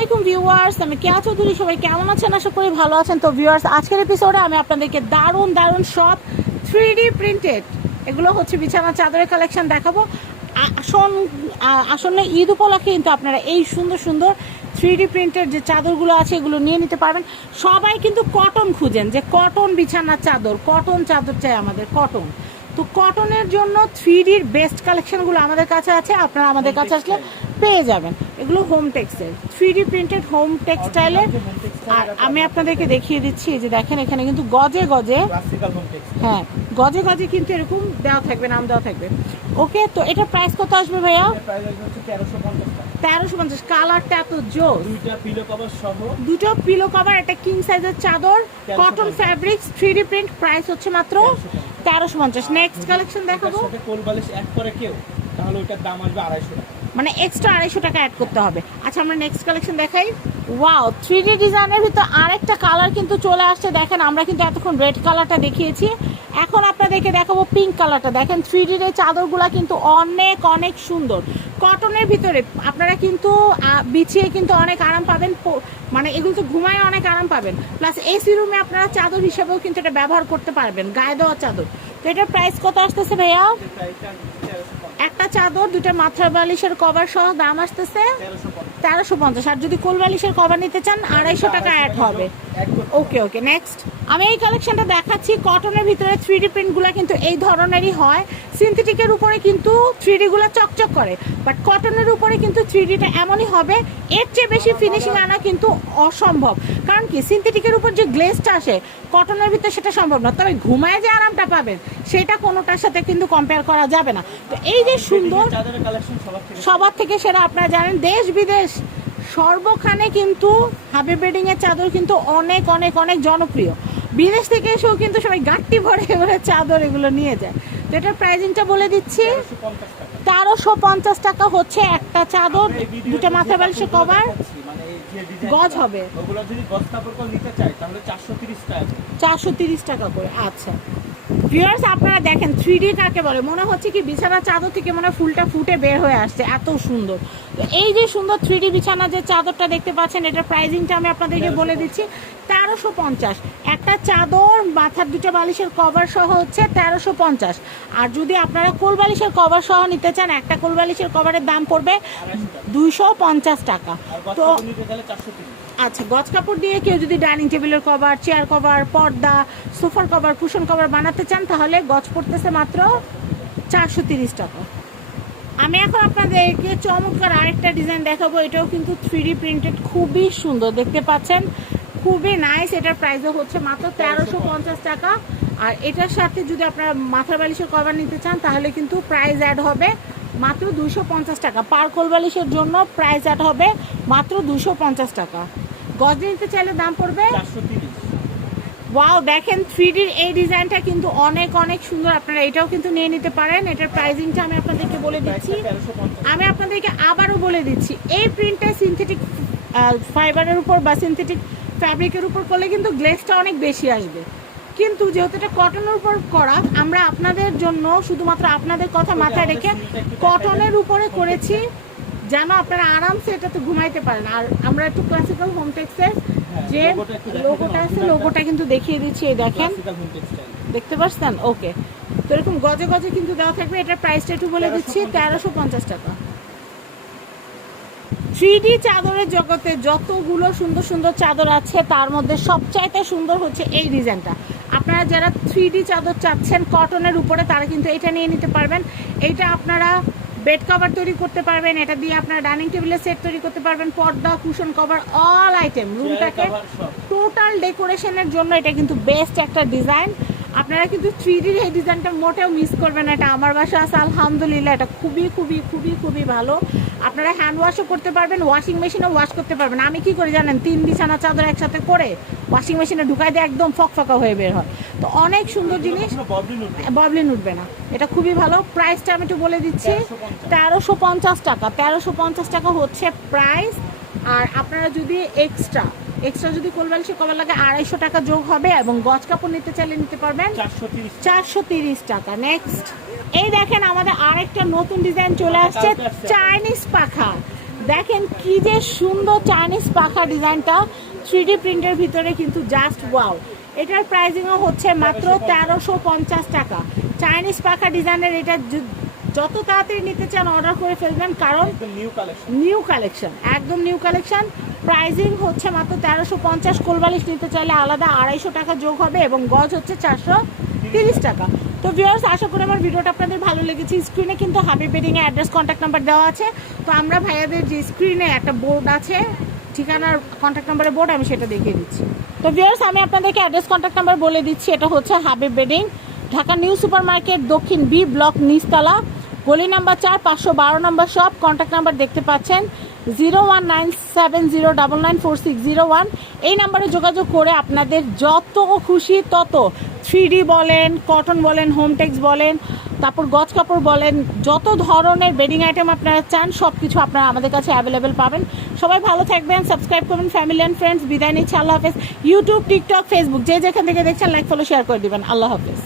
আসসালামাইকুম ভিউয়ার্স আমি কেয়া চৌধুরী সবাই কেমন আছেন? আশা করি ভালো আছেন। তো ভিউয়ার্স আজকের এপিসোডে আমি আপনাদেরকে দারুণ দারুণ সব থ্রি প্রিন্টেড এগুলো হচ্ছে বিছানা চাদরের কালেকশন দেখাবো। আসন আসন্ন ঈদ উপলক্ষে কিন্তু আপনারা এই সুন্দর সুন্দর থ্রি ডি প্রিন্টের যে চাদরগুলো আছে এগুলো নিয়ে নিতে পারবেন। সবাই কিন্তু কটন খুঁজেন যে কটন বিছানার চাদর কটন চাদর চাই আমাদের কটন তো কটনের জন্য থ্রি ডির বেস্ট কালেকশনগুলো আমাদের কাছে আছে আপনারা আমাদের কাছে আসলে পেয়ে যাবেন। এগুলো হোম টেক্সের থ্রি ডি প্রিন্টেড হোম টেক্সটাইলের আর আমি আপনাদেরকে দেখিয়ে দিচ্ছি যে দেখেন এখানে কিন্তু গজে গজে ক্লাসিক্যাল হোম টেক্সট হ্যাঁ গজে গজে কিন্তু এরকম দেওয়া থাকবে নাম দেওয়া থাকবে। ওকে তো এটা প্রাইস কত আসবে ভাইয়া? তেরোশো পঞ্চাশ কালারটা এত জোর দুইটা পিলো কভার সহ। দুটো পিলো কভার একটা কিং সাইজের চাদর cotton fabrics three D print price হচ্ছে মাত্র তেরোশো পঞ্চাশ। নেক্সট কালেকশন দেখাবো। কোল বালিশ এক করে কেউ তাহলে ওইটার দাম আসবে আড়াইশো টাকা। মানে এক্সট্রা আড়াইশো টাকা অ্যাড করতে হবে। আচ্ছা আমরা নেক্সট কালেকশন দেখাই। ওয়াও থ্রি ডি ডিজাইনের ভিতর আরেকটা কালার কিন্তু চলে আসছে। দেখেন, আমরা কিন্তু এতক্ষণ রেড কালারটা দেখিয়েছি। এখন আপনাদেরকে দেখাবো পিঙ্ক কালারটা দেখেন থ্রি ডির এই চাদরগুলো কিন্তু অনেক অনেক সুন্দর। কটনের ভিতরে আপনারা কিন্তু বিছিয়ে কিন্তু অনেক আরাম পাবেন। মানে এগুলো তো ঘুমায় অনেক আরাম পাবেন। প্লাস এসি রুমে আপনারা চাদর হিসেবেও কিন্তু এটা ব্যবহার করতে পারবেন, গায়ে দেওয়া চাদর। তো এটার প্রাইস কত আসতেছে ভাইয়া? একটা চাদর দুটা মাথার বালিশের কভার সহ দাম আসতেছে তেরোশো পঞ্চাশ। আর যদি কোল বালিশের কভার নিতে চান আড়াইশো টাকা অ্যাড হবে। ওকে ওকে নেক্সট আমি এই কালেকশনটা দেখাচ্ছি। কটনের ভিতরে থ্রি ডি প্রিন্টগুলো কিন্তু এই ধরনেরই হয়। সিনথেটিকের উপরে কিন্তু থ্রি ডিগুলো চকচক করে। বাট কটনের উপরে কিন্তু থ্রি ডিটা এমনই হবে এর চেয়ে বেশি ফিনিশিং আনা কিন্তু অসম্ভব। কারণ কি? সিনথেটিকের উপর যে গ্লেজটা আসে কটনের ভিতরে সেটা সম্ভব না। তবে ঘুমায় যে আরামটা পাবেন সেটা কোনোটার সাথে কিন্তু কম্পেয়ার করা যাবে না। তো এই যে সুন্দর সবার থেকে সেরা আপনারা জানেন দেশ বিদেশ। সর্বখানে কিন্তু হাবি বেডিং এর চাদর কিন্তু অনেক অনেক অনেক জনপ্রিয়। বিদেশ থেকে এসেও কিন্তু সবাই গাঁটটি ভরে এবারে চাদর এগুলো নিয়ে যায়। তো এটার প্রাইজিংটা বলে দিচ্ছি। তেরোশো পঞ্চাশ টাকা হচ্ছে একটা চাদর দুটো মাথা কাপড়গুলো কভার গজ হবে। চারশো তিরিশ টাকা করে। আচ্ছা। ভিউয়ার্স আপনারা দেখেন থ্রি ডি কাকে বলে? মনে হচ্ছে কি বিছানার চাদর থেকে মনে হয় ফুলটা ফুটে বের হয়ে আসছে এত সুন্দর। এই যে সুন্দর থ্রি বিছানা যে চাদরটা দেখতে পাচ্ছেন এটার প্রাইজিংটা আমি আপনাদেরকে বলে দিচ্ছি তেরোশো পঞ্চাশ। একটা চাদর মাথার দুটো বালিশের কভার সহ হচ্ছে তেরোশো পঞ্চাশ। আর যদি আপনারা কোল বালিশের কভার সহ নিতে চান একটা কোল বালিশের কভারের দাম পড়বে দুইশো পঞ্চাশ টাকা। তো আচ্ছা গজ কাপড় দিয়ে কেউ যদি ডাইনিং টেবিলের কভার চেয়ার কভার পর্দা সোফার কভার কুশন কভার বানাতে চান তাহলে গজ পড়তেছে মাত্র চারশো তিরিশ টাকা। আমি এখন আপনাদেরকে চমৎকার আরেকটা ডিজাইন দেখাবো। এটাও কিন্তু থ্রি প্রিন্টেড খুবই সুন্দর, দেখতে পাচ্ছেন? খুবই নাইস এটার প্রাইসও হচ্ছে মাত্র তেরোশো পঞ্চাশ টাকা। আর এটার সাথে যদি আপনারা মাথার বালিশের কভার নিতে চান, তাহলে কিন্তু প্রাইস অ্যাড হবে মাত্র দুশো পঞ্চাশ টাকা। পারকোল বালিশের জন্য প্রাইস অ্যাড হবে মাত্র দুশো পঞ্চাশ টাকা। গজ নিতে চাইলে দাম পড়বে চারশো ওয়াও দেখেন থ্রি ডির এই ডিজাইনটা কিন্তু অনেক অনেক সুন্দর। আপনারা এটাও কিন্তু নিয়ে নিতে পারেন। এটার প্রাইসিংটা আমি আপনাদেরকে বলে দিচ্ছি। আমি আপনাদেরকে আবারও বলে দিচ্ছি, এই প্রিন্টটা সিনথেটিক ফাইবারের উপর বা সিনথেটিক ফ্যাব্রিকের উপর করলে কিন্তু গ্লেসটা অনেক বেশি আসবে। কিন্তু যেহেতু এটা কটনের উপর করা, আমরা আপনাদের জন্য শুধুমাত্র আপনাদের কথা মাথায় রেখে কটনের উপরে করেছি। যেন আপনারা আরামসে এটাতে ঘুমাইতে পারেন। আর আমরা একটু ক্লাসিক্যাল হোম টেক্সের যে লোগোটা আছে লোগোটা কিন্তু দেখিয়ে দিচ্ছি এই দেখেন। দেখতে পাচ্ছেন ওকে। তো এরকম গজে গজে কিন্তু দেওয়া থাকবে। এটার প্রাইসটা একটু বলে দিচ্ছি তেরোশো পঞ্চাশ টাকা। থ্রি চাদরের জগতে যতগুলো সুন্দর সুন্দর চাদর আছে তার মধ্যে সবচাইতে সুন্দর হচ্ছে এই ডিজাইনটা। আপনারা যারা থ্রি ডি চাদর চাচ্ছেন কটনের উপরে তারা কিন্তু এটা নিয়ে নিতে পারবেন। এইটা আপনারা বেড কভার তৈরি করতে পারবেন এটা দিয়ে আপনার ডাইনিং টেবিলের সেট তৈরি করতে পারবেন পর্দা কুশন কভার অল আইটেম রুমটাকে। টোটাল ডেকোরেশনের জন্য এটা কিন্তু বেস্ট একটা ডিজাইন আপনারা কিন্তু থ্রি ডির এই ডিজাইনটা মোটেও মিস করবেন এটা আমার বাসা আছে আলহামদুলিল্লাহ এটা খুবই খুবই খুবই খুবই ভালো। আপনারা হ্যান্ড ওয়াশও করতে পারবেন ওয়াশিং মেশিনেও ওয়াশ করতে পারবেন। আমি কি করি জানেন তিন বিছানা চাদর একসাথে করে ওয়াশিং মেশিনে ঢুকাই দিয়ে একদম ফকফকা হয়ে বের হয়। তো অনেক সুন্দর জিনিস। কোনো ববলিন উঠবে ববলিন উঠবে না। এটা খুবই ভালো। প্রাইসটা আমি একটু বলে দিচ্ছি তেরোশো পঞ্চাশ। টাকা। তেরোশো পঞ্চাশ টাকা হচ্ছে প্রাইস আর আপনারা যদি এক্সট্রা এক্সট্রা যদি কোলবালিশে কভার লাগে আড়াইশো টাকা যোগ হবে এবং গজ কাপড় নিতে চাইলে নিতে পারবেন। চারশো তিরিশ টাকা। নেক্সট এই দেখেন আমাদের আরেকটা নতুন ডিজাইন চলে আসছে চাইনিজ পাখা। দেখেন কি যে সুন্দর চাইনিজ পাখা ডিজাইনটা থ্রি ডি প্রিন্টের ভিতরে কিন্তু জাস্ট ওয়াও এটার প্রাইসিংও হচ্ছে মাত্র তেরোশো পঞ্চাশ। টাকা। চাইনিজ পাখা ডিজাইনের এটা যত তাড়াতাড়ি নিতে চান অর্ডার করে ফেলবেন কারণ নিউ কালেকশন নিউ কালেকশন একদম নিউ কালেকশন প্রাইজিং হচ্ছে মাত্র তেরোশো পঞ্চাশ, কোলবালিশ নিতে চাইলে আলাদা আড়াইশো টাকা যোগ হবে এবং গজ হচ্ছে চারশো তিরিশ টাকা। তো ভিউয়ার্স আশা করি আমার ভিডিওটা আপনাদের ভালো লেগেছে। স্ক্রিনে কিন্তু হাবিব বেডিং এর অ্যাড্রেস কন্ট্যাক্ট নাম্বার দেওয়া আছে। তো আমরা ভাইয়াদের যে স্ক্রিনে একটা বোর্ড আছে, ঠিকানার কন্ট্যাক্ট নাম্বারের বোর্ড আমি সেটা দেখিয়ে দিচ্ছি। তো ভিউয়ার্স আমি আপনাদেরকে অ্যাড্রেস কন্ট্যাক্ট নাম্বার বলে দিচ্ছি। এটা হচ্ছে Habib bedding Dhaka new super market দক্ষিণ বি ব্লক নিচতলা। গলি নাম্বার চার, পাঁচশো বারো নম্বর শপ কন্ট্যাক্ট নাম্বার দেখতে পাচ্ছেন। Zero one nine seven zero nine four six zero one. এই নাম্বারে যোগাযোগ করে আপনাদের যত খুশি তত থ্রি বলেন, কটন বলেন হোমটেক্স বলেন, তারপর গজ কাপড় বলেন, যত ধরনের বেডিং আইটেম আপনারা চান সব কিছু আপনারা আমাদের কাছে অ্যাভেলেবেল পাবেন। সবাই ভালো থাকবেন সাবস্ক্রাইব করবেন ফ্যামিলি অ্যান্ড ফ্রেন্ডস বিদায় নিচ্ছে, আল্লাহ হাফেজ। ইউটিউব টিকটক ফেসবুক যে যেখান থেকে দেখছেন লাইক ফলো শেয়ার করে দিবেন। আল্লাহ হাফেজ।